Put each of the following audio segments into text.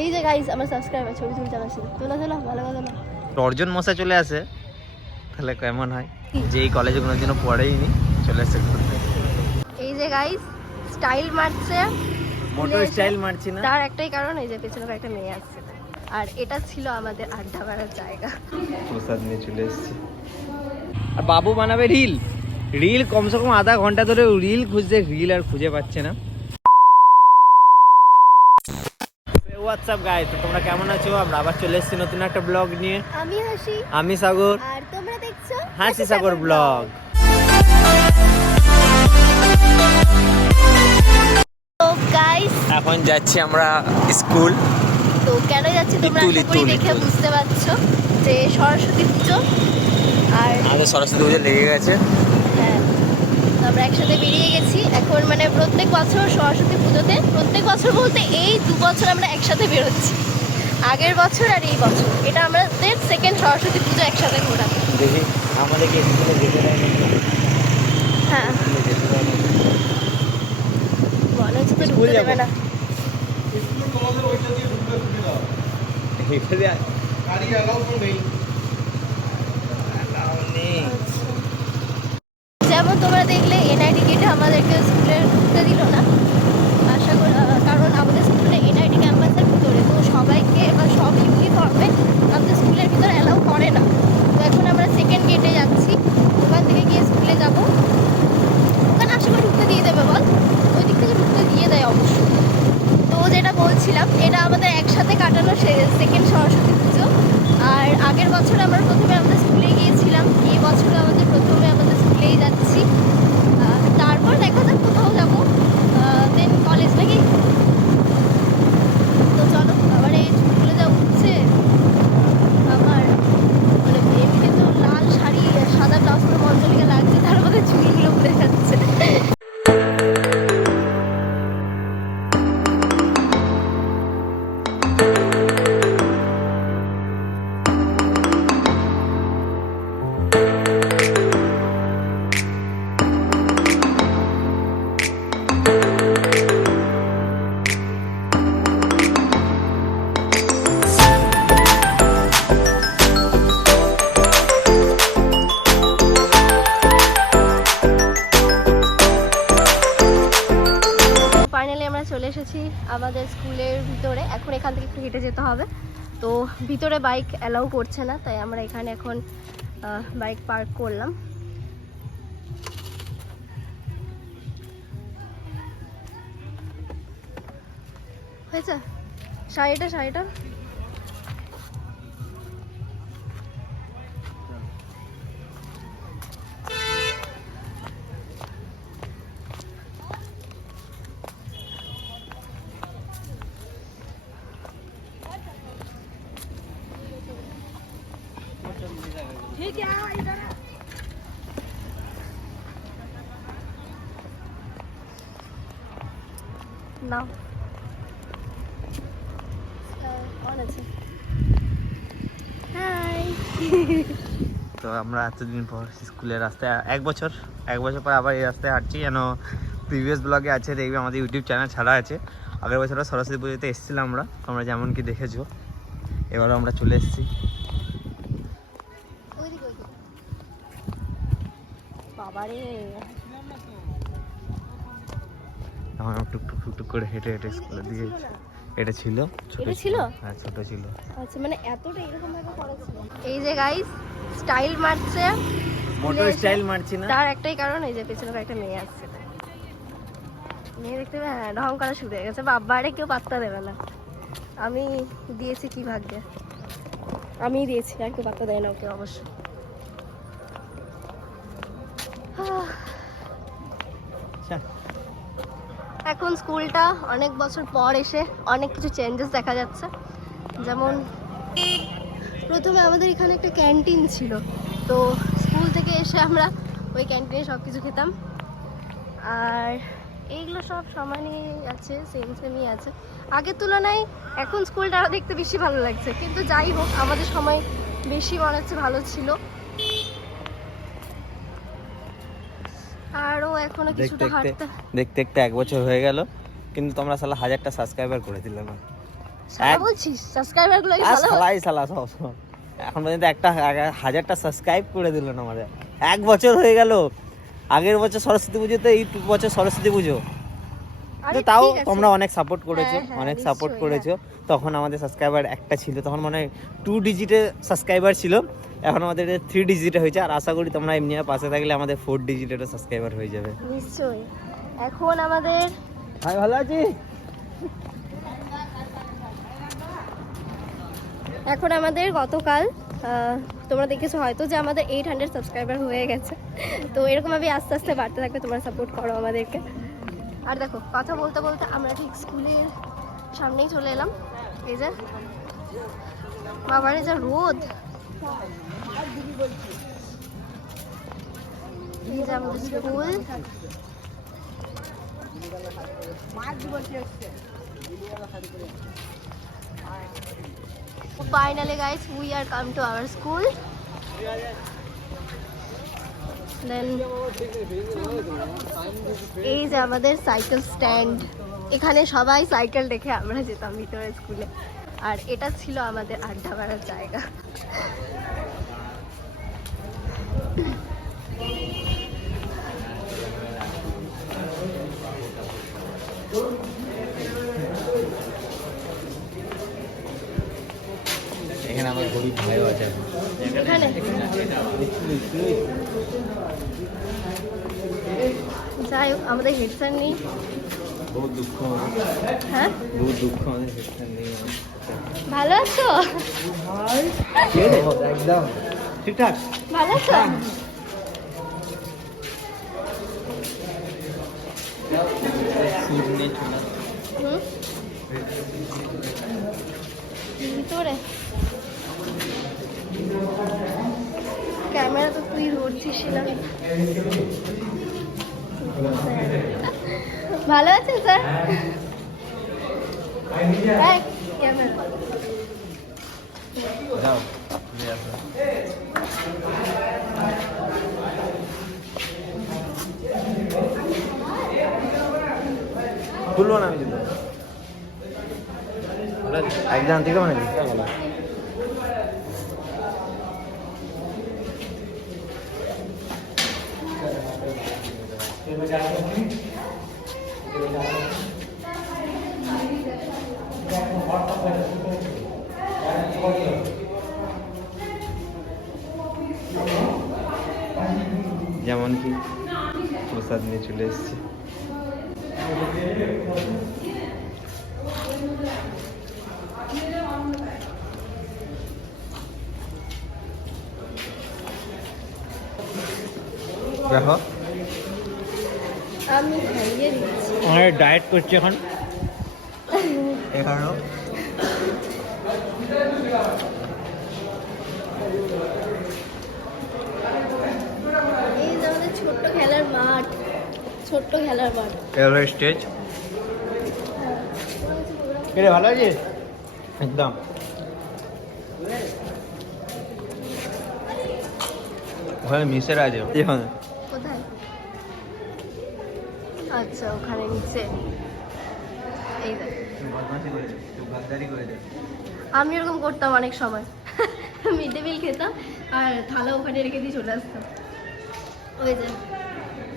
এই যে গাইস আমার সাবস্ক্রাইবার ছবি তুলতে আসে। তোলা তোলা ভালো কথা না। অর্জুন মশা চলে আসে। তাহলে কেমন হয়? যে এই কলেজে কোনোদিনও পড়েইনি চলে আসে ঘুরতে। এই যে গাইস স্টাইল মারছে। মোটর স্টাইল মারছি না। তার একটাই কারণ এই যে পেছনে একটা মেয়ে আসছে। আর এটা ছিল আমাদের আড্ডা মারার জায়গা। প্রসাদ নিয়ে চলে এসেছি। আর বাবু বানাবে রিল রিল কমসে কম আধা ঘণ্টা ধরে রিল খুঁজছে রিল আর খুঁজে পাচ্ছে না। হোয়াটসঅ্যাপ গাই তো তোমরা কেমন আছো? আমরা আবার চলে এসেছি নতুন একটা ব্লগ নিয়ে। আমি হাসি। আমি সাগর। আর তোমরা দেখছ হাসি সাগর ব্লগ এখন যাচ্ছি আমরা স্কুল তো কেন যাচ্ছি তোমরা দেখে বুঝতে পারছ যে সরস্বতী পুজো। আর আমাদের সরস্বতী পুজো লেগে গেছে। হ্যাঁ। আমরা একসাথে বেরিয়ে গেছি। এখন মানে প্রত্যেক বছর সরস্বতী পুজোতে প্রত্যেক বছর বলতে এই দু বছর আমরা একসাথে বেরোচ্ছি। আগের বছর আর এই বছর। এটা আমাদের সেকেন্ড সরস্বতী পুজো একসাথে ঘোরা। হ্যাঁ। মনে হচ্ছে তো ঢুকতে দেবে যাব। না। নেই। আমাদের স্কুলের ভিতরে। এখন এখান থেকে একটু হেঁটে যেতে হবে। তো ভিতরে বাইক অ্যালাউ করছে না, তাই আমরা এখানে এখন বাইক পার্ক করলাম। হয়েছে? শাড়িটা শাড়িটা? নাও হাই তো আমরা এতদিন পর স্কুলের রাস্তায় এক বছর এক বছর পর আবার এই রাস্তায় হাঁটছি। যেন প্রিভিয়াস ব্লগে আছে দেখবে আমাদের ইউটিউব চ্যানেল ছাড়া আছে। আগের বছরও সরস্বতী পুজোতে এসেছিলাম আমরা তোমরা যেমন কি দেখেছ। এবারও আমরা চলে এসেছি। বাবারে টুকটুক টুকটুক করে হেঁটে হেঁটে স্কুলের দিকে ছিল? এটা ছিল ছোট ছিল? হ্যাঁ ছোট ছিল। আচ্ছা মানে এতটা এরকম ভাবে করা ছিল? এই যে গাইস স্টাইল মারছে। মোটর স্টাইল মারছি না? তার একটাই কারণ এই যে পেছনে একটা মেয়ে আসছে মেয়ে দেখতে হ্যাঁ ঢং করা শুরু হয়ে গেছে। বাবারে কেউ পাত্তা দেবে না। আমি দিয়েছি কি ভাগ্যে? আমি দিয়েছি আর কেউ পাত্তা দেয় না ওকে অবশ্য। আচ্ছা, এখন স্কুলটা অনেক বছর পর এসে অনেক কিছু চেঞ্জেস দেখা যাচ্ছে। যেমন প্রথমে আমাদের এখানে একটা ক্যান্টিন ছিল, তো স্কুল থেকে এসে আমরা ওই ক্যান্টিনে সব কিছু খেতাম। আর এইগুলো সব সমানই আছে সেম সেমই আছে। আগের তুলনায় এখন স্কুলটা দেখতে বেশি ভালো লাগছে, কিন্তু যাই হোক, আমাদের সময় বেশি মনে হচ্ছে ভালো ছিল। এখনও কিছুটা হাঁটতে দেখতে দেখতে এক বছর হয়ে গেল কিন্তু তোমরা সালা হাজারটা সাবস্ক্রাইবার করে দিলে না। সালা বলছিস সাবস্ক্রাইবারগুলো কি আর সালাই সালা সব সব। এখন পর্যন্ত একটা হাজারটা সাবস্ক্রাইব করে দিল না আমাদের। এক বছর হয়ে গেল। আগের বছর সরস্বতী পুজোতে এই বছর সরস্বতী পুজো। তাও তোমরা অনেক সাপোর্ট করেছ হ্যাঁ, হ্যাঁ, অনেক সাপোর্ট নিশ্চয়ই, করেছ। তখন আমাদের সাবস্ক্রাইবার একটা ছিল তখন মানে টু ডিজিটে সাবস্ক্রাইবার ছিল। এখন আমাদের থ্রি ডিজিটে হয়েছে আর আশা করি তোমরা এমনি পাশে থাকলে আমাদের ফোর ডিজিটেরও সাবস্ক্রাইবার হয়ে যাবে। নিশ্চয়ই। এখন আমাদের ভাই ভালো আছি? এখন আমাদের গতকাল তোমরা দেখেছ হয়তো যে আমাদের এইট হান্ড্রেড সাবস্ক্রাইবার হয়ে গেছে। তো এরকমভাবে আস্তে আস্তে বাড়তে থাকবে তোমরা সাপোর্ট করো আমাদেরকে। আর দেখো কথা বলতে বলতে আমরা ঠিক স্কুলের সামনেই চলে এলাম। এই যে বাবারে যা রোদ। এই যে আমাদের school Finally, guys, we are come to our school. Then এই যে আমাদের সাইকেল স্ট্যান্ড এখানে সবাই সাইকেল দেখে আমরা যেতাম ভিতরে স্কুলে আর এটা ছিল আমাদের আড্ডা মারার জায়গা। এখানে আমার গরিব ভাইও আছে। এখানে? যাই হোক আমাদের হেড স্যার নেই। দুঃখ হ্যাঁ। দুঃখ ভালো আছো? একদম। ঠিকঠাক? ভালো আছো? হুম? ভিতরে। ক্যামেরা তো তুই ধরছিস না ভালো আছেন স্যার। খুলবো না আমি জুতো একদম ঠিক হবে নাকি? যেমন কি প্রসাদ নিয়ে চলে এসছে। দেখো। আমি খাইয়ে দিচ্ছি। আমার ডায়েট করছে এখন। এগারো। এই যে আমাদের ছোট্ট খেলার মাঠ ছোট্ট খেলার মাঠ। এগারো স্টেজ রে ভালো আছিস? একদম। ওখানে মিসের আছে এখানে কোথায় আচ্ছা ওখানে নিচে। এই আমি এরকম করতাম অনেক সময়। মিড ডে মিল খেতাম আর থালা ওখানে রেখে দিয়ে চলে আসতাম। ওই যে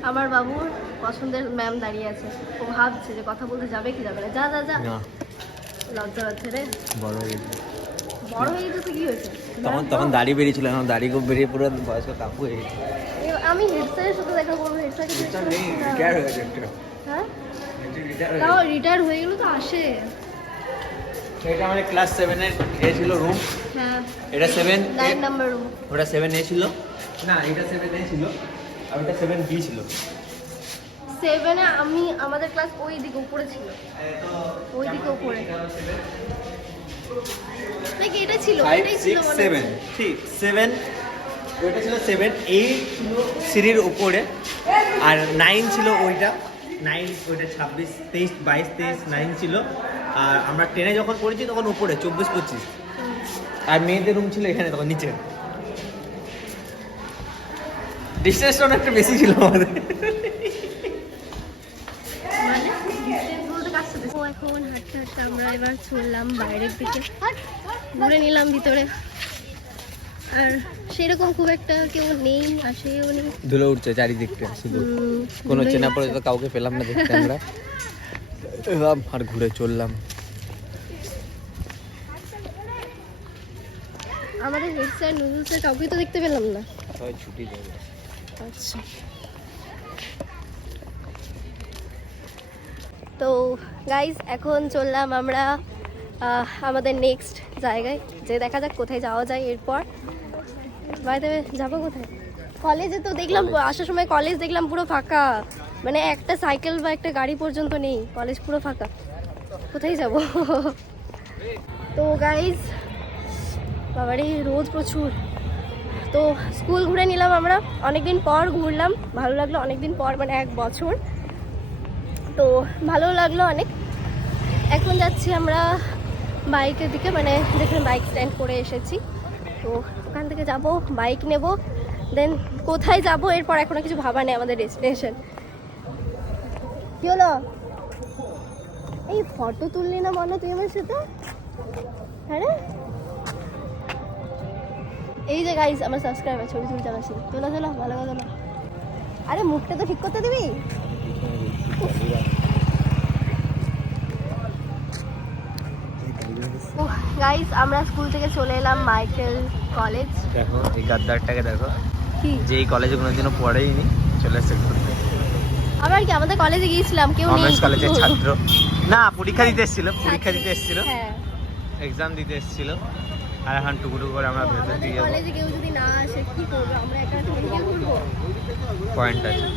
আমার বাবুর পছন্দের ম্যাম দাঁড়িয়ে আছে। ও ভাবছে যে কথা বলতে যাবে কি যাবে না। যা যা যা। লজ্জা হচ্ছে রে। বড় হয়ে গেছে। বড় হয়ে গেছে কি হয়েছে? তখন তখন দাড়ি বেরিয়েছিল এখন দাড়ি খুব বেরিয়ে পুরো বয়স্ক কাকু হয়ে গেছে। আমি হেডস্যারের সাথে দেখা করব হেডস্যারকে হ্যাঁ তাও রিটায়ার হয়ে গেলে তো আসে। এটা আমাদের ক্লাস সেভেনের এ ছিল রুম হ্যাঁ। এটা সেভেন নাইন নাম্বার রুম ওটা সেভেন এ ছিল। না এটা সেভেন এ ছিল। আর ওটা সেভেন বি ছিল। সেভেনে আমি আমাদের ক্লাস ওই দিকে উপরে ছিল। ওই দিকে উপরে। নাকি এটা ছিল? এটাই ছিল সেভেন ঠিক সেভেন ওইটা ছিল সেভেন এইট ছিল সিঁড়ির উপরে আর নাইন ছিল ওইটা। নাইন ওইটা ছাব্বিশ তেইশ বাইশ তেইশ নাইন ছিল। আর আমরা টেনে যখন পড়েছি তখন উপরে চব্বিশ পঁচিশ। আর মেয়েদের রুম ছিল এখানে তখন নিচে। ডিস্টেন্সটা অনেকটা বেশি ছিল আমাদের। ও এখন হাঁটতে হাঁটতে আমরা এবার চললাম বাইরের দিকে। ঘুরে নিলাম ভিতরে। আর সেরকম খুব একটা কেউ নেই আসেও নেই। ধুলো উঠছে চারিদিকটা শুধু। কোনো চেনা গেছে। পরিচিত কাউকে পেলাম না দেখতে আমরা। এলাম আর ঘুরে চললাম। আমাদের হেড স্যার নুডলস স্যার কাউকে তো দেখতে পেলাম না। ছুটি যাবে আচ্ছা। তো গাইজ এখন চললাম আমরা আমাদের নেক্সট জায়গায় যে দেখা যাক কোথায় যাওয়া যায় এরপর। বাড়িতে যাব কোথায়? কলেজে তো দেখলাম আসার সময় কলেজ দেখলাম পুরো ফাঁকা। মানে একটা সাইকেল বা একটা গাড়ি পর্যন্ত নেই কলেজ পুরো ফাঁকা। কোথায় যাব? তো গাইজ বাবারে রোজ প্রচুর। তো স্কুল ঘুরে নিলাম আমরা। অনেকদিন পর ঘুরলাম ভালো লাগল অনেকদিন পর মানে এক বছর। তো ভালো লাগল অনেক। এখন যাচ্ছি আমরা বাইকের দিকে মানে যেখানে বাইক স্ট্যান্ড করে এসেছি। তো ওখান থেকে যাব, বাইক নেব দেন কোথায় যাব এরপর এখনও কিছু ভাবা নেই আমাদের ডেস্টিনেশন কি হলো এই ফটো তুললি না মনে তুই আমার সাথে? হ্যাঁ? এই যে গাইজ আমার সাবস্ক্রাইবার ছবি তুলতে আসি। তোলা চলো ভালো কথা আরে মুখটা তো ঠিক করতে দিবি? গাইজ আমরা স্কুল থেকে চলে এলাম মাইকেল কলেজ দেখো এই গাদ্দারটাকে দেখো। যে এই কলেজে কোনোদিনও পড়েইনি চলে এসছে ঘুরতে। আবার কি আমাদের কলেজে গিয়েছিলাম? কেউ নেই কলেজের ছাত্র। না পরীক্ষা দিতে এসেছিল পরীক্ষা দিতে এসেছিল। হ্যাঁ। এক্সাম দিতে এসেছিল। আর এখন টুকু করে আমরা ভেতর দিয়ে কলেজে কেউ যদি না আসে কি করব? আমরা একা পয়েন্ট আছে।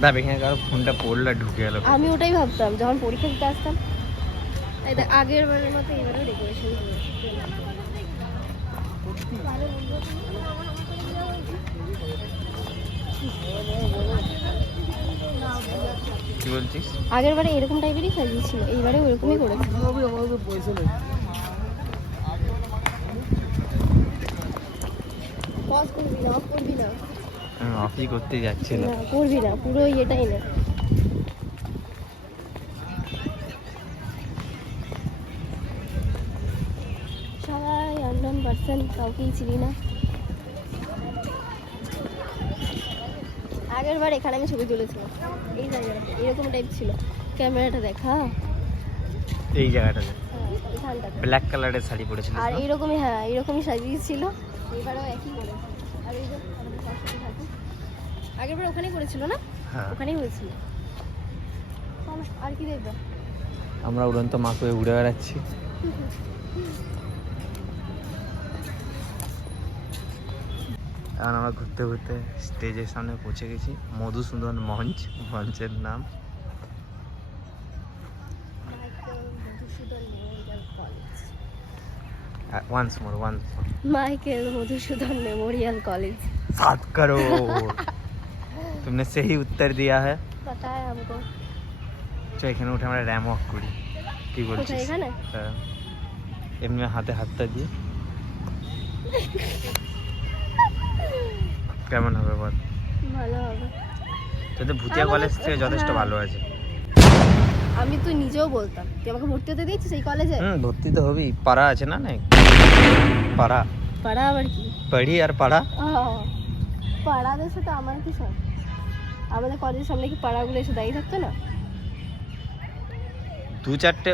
দাব এখানে কারও ফোনটা পড়লে ঢুকে গেল। আমি ওটাই ভাবতাম যখন পরীক্ষা দিতে আসতাম। আগের বারের মতো এবারেও ডেকোরেশন কি বলছিস? আগের বারে এরকম টাইপেরই সাজিয়েছিল এইবারে ওরকমই করেছে। পজ করবি না অফ করবি না। আমি অফিস করতে না। করবি না পুরো ইয়েটাই না। সবাই আননোন পার্সন কাউকেই চিনি না। আগের বার এখানে আমি ছবি তুলেছিলাম। এই জায়গাটা এরকম টাইপ ছিল। ক্যামেরাটা দেখা এই হ্যাঁ এখানটাতে। ব্ল্যাক কালারের শাড়ি পরেছিল আর এইরকমই হ্যাঁ এইরকমই সাজিয়েছিল এবারেও একই করে আর এই যে আমাদের সরস্বতী ঠাকুর আগের বার ওখানেই করেছিল না? হ্যাঁ। ওখানেই হয়েছিল। আর কি দেখব? আমরা উড়ন্ত মাছ হয়ে উড়ে বেড়াচ্ছি। এখন আমরা ঘুরতে ঘুরতে স্টেজের সামনে পৌঁছে গেছি। মধুসূদন মঞ্চ মঞ্চের নাম। Once more once Michael Madhusudan memorial college सात करोड़ तुमने सही उत्तर दिया है पता है हमको চল এখানে উঠে আমরা র্যাম ওয়াক করি কি কোথায় বলছিস এখানে হ্যাঁ। এমনি হাতে হাতটা দিয়ে কেমন হবে বল ভালো হবে তোদের ভুতিয়া আমাদের- কলেজ থেকে যথেষ্ট হ্যাঁ। ভালো আছে আমি তো নিজেও বলতাম তুই আমাকে ভর্তি হতে দিয়েছিস এই কলেজে হুম ভর্তি তো হবেই পাড়া আছে না নাই পাড়া পাড়া আবার কি পড়ি আর পাড়া পাড়াদের সাথে আমার কি সব আমাদের কলেজের সামনে কি পাড়াগুলো এসে দাঁড়িয়ে থাকতো না দু চারটে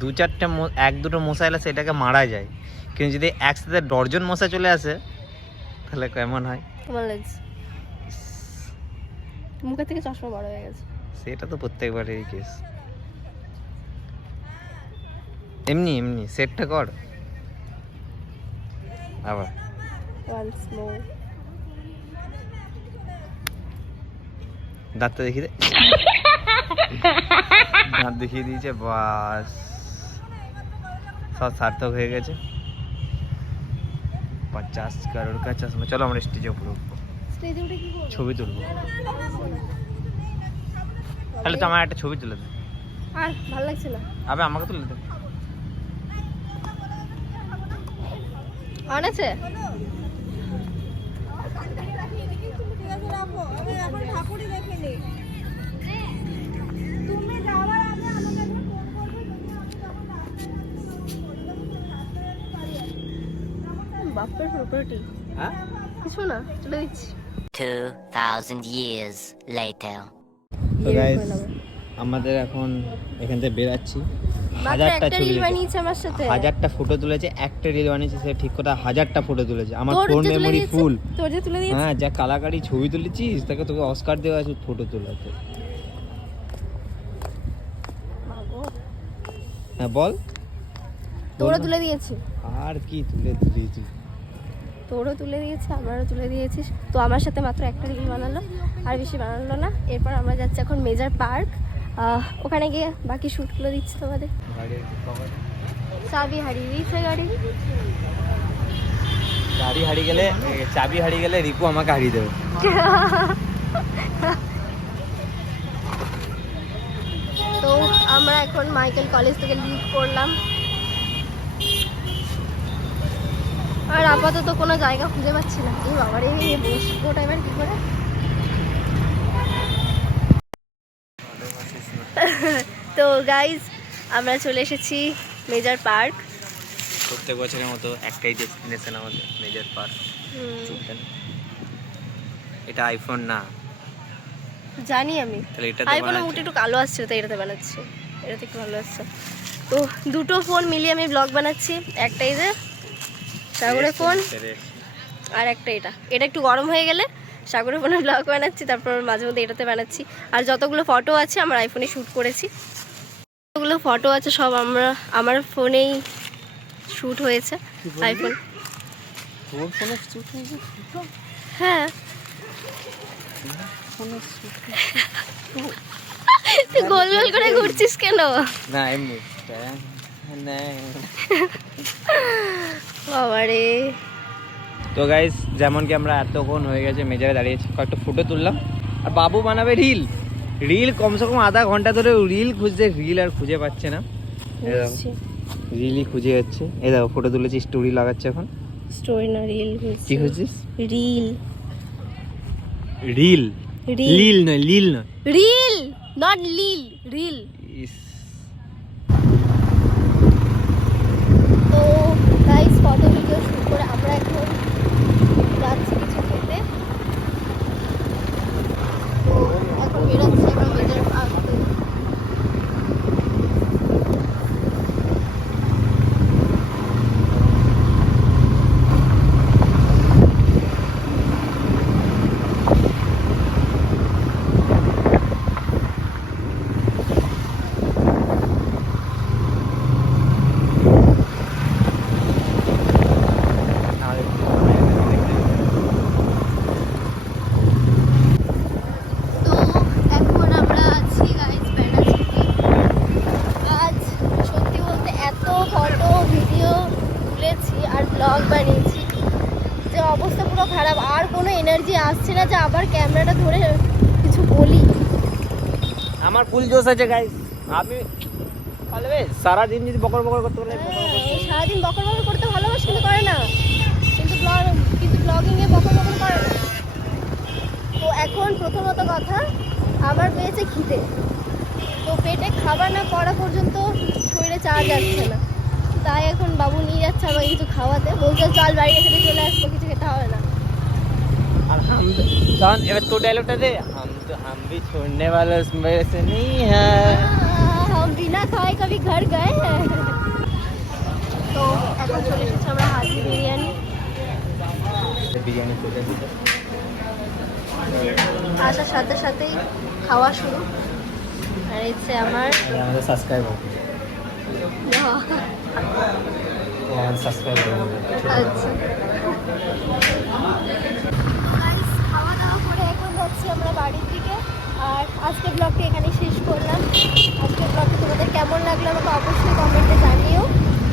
দু চারটে এক দুটো মশা এলে সেটাকে মারা যায় কিন্তু যদি একসাথে ডর্জন মশা চলে আসে তাহলে কেমন হয় তোমার লাগছে মুখের থেকে চশমা বড় হয়ে গেছে সেটা তো প্রত্যেকবারেরই কেস এমনি এমনি সেটটা কর আবার। ওয়ান্স মোর দাঁতটা দেখিয়ে দে। দাঁত দেখিয়ে দিয়েছে বাস। সব সার্থক হয়ে গেছে। পঞ্চাশ কারোর কা চশমা চলো আমরা স্টেজে উপরে উঠবো। ছবি তুলবো। তাহলে তো আমার একটা ছবি তুলে দে। আর ভালো লাগছে না। আবে আমাকে তুলে দে। আমি তখন বাপের প্রপার্টি হ্যাঁ? কিছু না চলে দিচ্ছি। 2,000 years later. তো গাইস আমাদের এখন এখান থেকে বেরাচ্ছি। হাজারটা ছবি বানিয়েছে আমার সাথে। হাজারটা ফটো তুলেছে একটা রিল বানিয়েছে সে ঠিক কথা হাজারটা ফটো তুলেছে। আমার ফোন মেমোরি ফুল তোর যে তুলে দিয়েছে। হ্যাঁ যা কালাকারি ছবি তুলেছিস তাকে তোকে অস্কার দেওয়া আছে ফটো তোলাতে। হ্যাঁ বল। তোরও তুলে দিয়েছি। আর কি তুলে দিয়েছি? তোরও তুলে দিয়েছে আমারও তুলে দিয়েছিস তো আমার সাথে মাত্র একটা রিল বানালো আর বেশি বানালো না। এরপর আমরা যাচ্ছি এখন মেজার পার্ক ওখানে গিয়ে বাকি শ্যুটগুলো দিচ্ছি তোমাদের। চাবি হারিয়ে গাড়ি। গাড়ি হারিয়ে গেলে চাবি হারিয়ে গেলে রিপু আমাকে হারিয়ে দেবে। তো আমরা এখন মাইকেল কলেজ থেকে লিভ করলাম। আর আপাতত কোনো জায়গা খুঁজে পাচ্ছি না। এই বাবারে বসবো এবার কি করে? তো গাইজ আমরা চলে এসেছি মেজার পার্ক। প্রত্যেক বছরের মতো একটাই ডেস্টিনেশন আমাদের মেজর পার্ক। এটা আইফোন না। জানি আমি। আইফোনে মুখটা একটু কালো আসছে তাই এটাতে বানাচ্ছি। এটাতে একটু ভালো আসছে। তো দুটো ফোন মিলিয়ে আমি ব্লগ বানাচ্ছি। একটাই যে সাগরের ফোন আর একটা এটা। এটা একটু গরম হয়ে গেলে সাগরের ফোনে ব্লগ বানাচ্ছি তারপর মাঝে মধ্যে এটাতে বানাচ্ছি। আর যতগুলো ফটো আছে আমার আইফোনে শ্যুট করেছি। যতগুলো ফটো আছে সব আমরা আমার ফোনেই শ্যুট হয়েছে আইফোন তোর ফোনে হ্যাঁ। তুই গোল গোল করে ঘুরছিস কেন? না এমনি। বাবারে। তো গাইস যেমন কি আমরা এতক্ষণ হয়ে গেছে মেজারে দাঁড়িয়েছি কয়েকটা ফটো তুললাম। আর বাবু বানাবে রিল রিল কমসে কম আধা ঘণ্টা ধরে রিল খুঁজছে রিল আর খুঁজে পাচ্ছে না। রিলই খুঁজে যাচ্ছে। এই দেখো ফটো তুলেছি স্টোরি লাগাচ্ছে এখন। স্টোরি না রিল কি খুঁজছিস? রিল রিল রিল লিল নয় লিল নয়। রিল নট লিল রিল ইস তো গাইস ফটো ভিডিও শুট করে আমরা এখন যাচ্ছি কিছু খেতে তো এখন বেরোচ্ছি। আমরা মেজার পার্ক তো এখন আমরা আছি গাইস ব্যানাচিতে আজ সত্যি বলতে এত ফটো ভিডিও তুলেছি আর ব্লগ বানিয়েছি যে অবস্থা পুরো খারাপ আর কোনো এনার্জি আসছে না যে আবার ক্যামেরাটা ধরে কিছু বলি আমার ফুল জোশ আছে গাইস আমি পারবে সারাদিন যদি বকর বকর করতে পারলে হ্যাঁ, সারাদিন বকর বকর করতে ভালোবাসে কিন্তু করে না। কিন্তু ব্লগ কিন্তু ব্লগিংয়ে বকর বকর করে না। তো এখন প্রথমত কথা আমার পেয়েছে খিদে। তো পেটে খাবার না পড়া পর্যন্ত শরীরে চার্জ আসছে না। তাই এখন বাবু নিয়ে যাচ্ছে আমাকে কিছু খাওয়াতে। বলছে চল বাড়ি রেখে চলে আসব কিছু খেতে হবে না। আর হাম এবার তোর ডায়লগটা দে। হাম তো হাম ভি छोड़ने वाला मेरे से नहीं है আহ, हम बिना खाए कभी घर गए हैं তো এখন চলে এসেছে আমরা হাজি বিরিয়ানি বিরিয়ানি চলে এসেছে আসার সাথে সাথেই খাওয়া শুরু আর হচ্ছে আমার আর আমাদের সাবস্ক্রাইবার আমাদের সাবস্ক্রাইবার আচ্ছা খাওয়া দাওয়া করে এখন যাচ্ছি আমরা বাড়ির দিকে আর আজকে ব্লগটি এখানে শেষ করলাম। আজকে ব্লগটি তোমাদের কেমন লাগল আমাকে অবশ্যই কমেন্টে জানিও।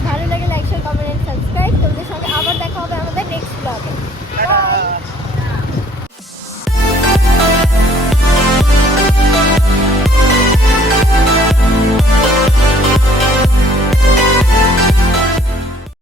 ভালো লাগে like share comment and subscribe তোমাদের সঙ্গে আবার দেখা হবে আমাদের নেক্সট ব্লগে